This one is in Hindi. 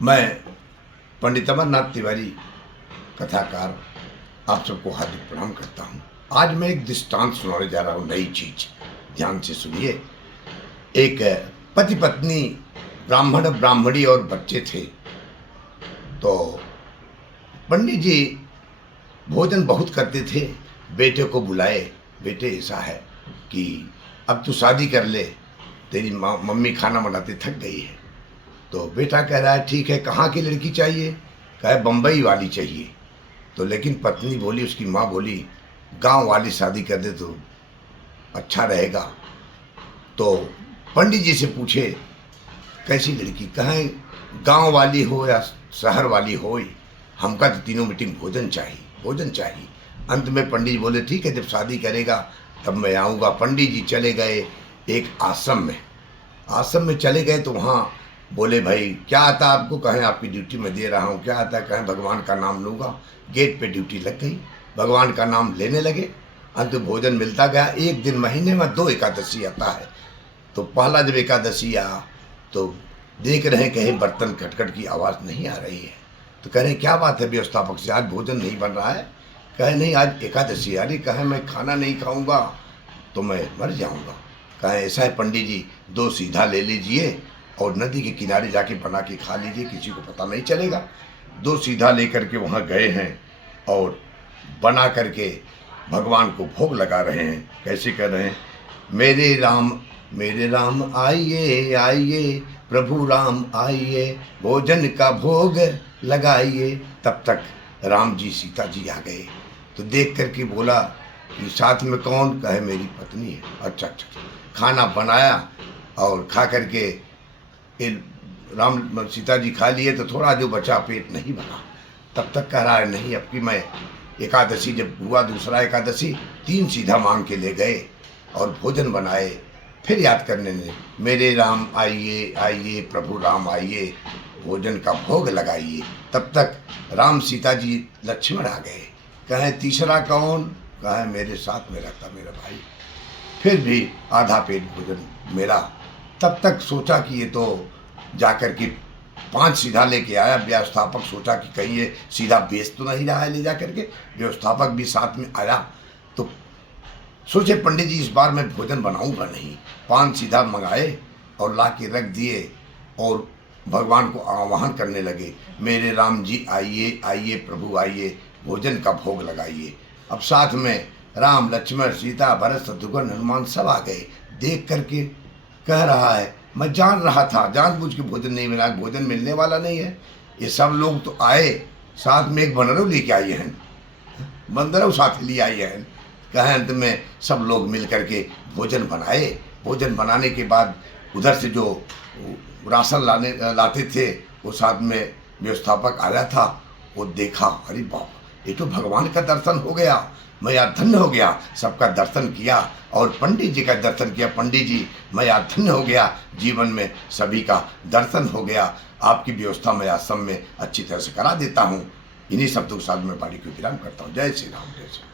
मैं पंडित अमरनाथ तिवारी कथाकार आप सबको हार्दिक प्रणाम करता हूँ। आज मैं एक दृष्टांत सुनाने जा रहा हूँ, नई चीज, ध्यान से सुनिए। एक पति पत्नी, ब्राह्मण ब्राह्मणी और बच्चे थे। तो पंडित जी भोजन बहुत करते थे। बेटे को बुलाए, बेटे ऐसा है कि अब तू शादी कर ले, तेरी मम्मी खाना बनाते थक गई है। तो बेटा कह रहा है ठीक है, कहाँ की लड़की चाहिए? कहे बम्बई वाली चाहिए। तो लेकिन पत्नी बोली, उसकी माँ बोली गांव वाली शादी कर दे तो अच्छा रहेगा। तो पंडित जी से पूछे कैसी लड़की? कहें गांव वाली हो या शहर वाली हो, हमका तो तीनों मीटिंग भोजन चाहिए, भोजन चाहिए। अंत में पंडित जी बोले ठीक है, जब शादी करेगा तब मैं आऊँगा। पंडित जी चले गए एक आश्रम में। आश्रम में चले गए तो वहाँ बोले भाई क्या आता आपको? कहें आपकी ड्यूटी मैं दे रहा हूँ। क्या आता है? कहें भगवान का नाम लूँगा। गेट पे ड्यूटी लग गई, भगवान का नाम लेने लगे। अंत भोजन मिलता गया। एक दिन महीने में 2 एकादशी आता है। तो पहला जब एकादशी आया तो देख रहे हैं कहीं बर्तन खटखट की आवाज़ नहीं आ रही है। तो कह रहे क्या बात है व्यवस्थापक से, आज भोजन नहीं बन रहा है? कहे नहीं आज एकादशी आ रही। कहे मैं खाना नहीं खाऊंगा तो मैं मर जाऊंगा। कहे ऐसा है पंडित जी, 2 सीधा ले लीजिए और नदी के किनारे जाके बना के खा लीजिए, किसी को पता नहीं चलेगा। 2 सीधा लेकर के वहाँ गए हैं और बना करके भगवान को भोग लगा रहे हैं। कैसे कर रहे हैं? मेरे राम आइए आइए, प्रभु राम आइए, भोजन का भोग लगाइए। तब तक राम जी सीता जी आ गए। तो देख करके बोला कि साथ में कौन? कहे मेरी पत्नी है। अच्छा अच्छा। खाना बनाया और खा करके राम सीता जी खा लिए तो थोड़ा जो बचा पेट नहीं भरा। तब तक कह रहा है नहीं, अब की मैं एकादशी जब हुआ दूसरा एकादशी 3 सीधा मांग के ले गए और भोजन बनाए। फिर याद करने लगे मेरे राम आइए आइए, प्रभु राम आइए, भोजन का भोग लगाइए। तब तक राम सीता जी लक्ष्मण आ गए। कहे तीसरा कौन? कहे मेरे साथ में रहता मेरा भाई। फिर भी आधा पेट भोजन मेरा। तब तक सोचा कि ये तो जाकर के 5 सीधा लेके आया। व्यवस्थापक सोचा कि कहीं ये सीधा बेच तो नहीं रहा है ले जा करके। व्यवस्थापक भी साथ में आया तो सोचे पंडित जी इस बार मैं भोजन बनाऊंगा नहीं। 5 सीधा मंगाए और ला के रख दिए और भगवान को आह्वान करने लगे, मेरे राम जी आइए आइए, प्रभु आइए, भोजन का भोग लगाइए। अब साथ में राम लक्ष्मण सीता भरत शत्रुघ्न हनुमान सब आ गए। देख करके कह रहा है मैं जान रहा था, जानबूझ के भोजन नहीं मिला, भोजन मिलने वाला नहीं है। ये सब लोग तो आए, साथ में एक बंदरव लेके आई हैं, बंदरव साथ ले आई हैं। कहे अंत में सब लोग मिल करके भोजन बनाए। भोजन बनाने के बाद उधर से जो राशन लाते थे वो साथ में व्यवस्थापक आया था। वो देखा, अरे बाप, ये तो भगवान का दर्शन हो गया, मैं आज धन्य हो गया। सबका दर्शन किया और पंडित जी का दर्शन किया। पंडित जी मैं आज धन्य हो गया, जीवन में सभी का दर्शन हो गया। आपकी व्यवस्था मैं आश्रम में अच्छी तरह से करा देता हूँ। इन्हीं शब्दों के साथ मैं वाणी को विराम करता हूँ। जय श्री राम, जय श्री राम।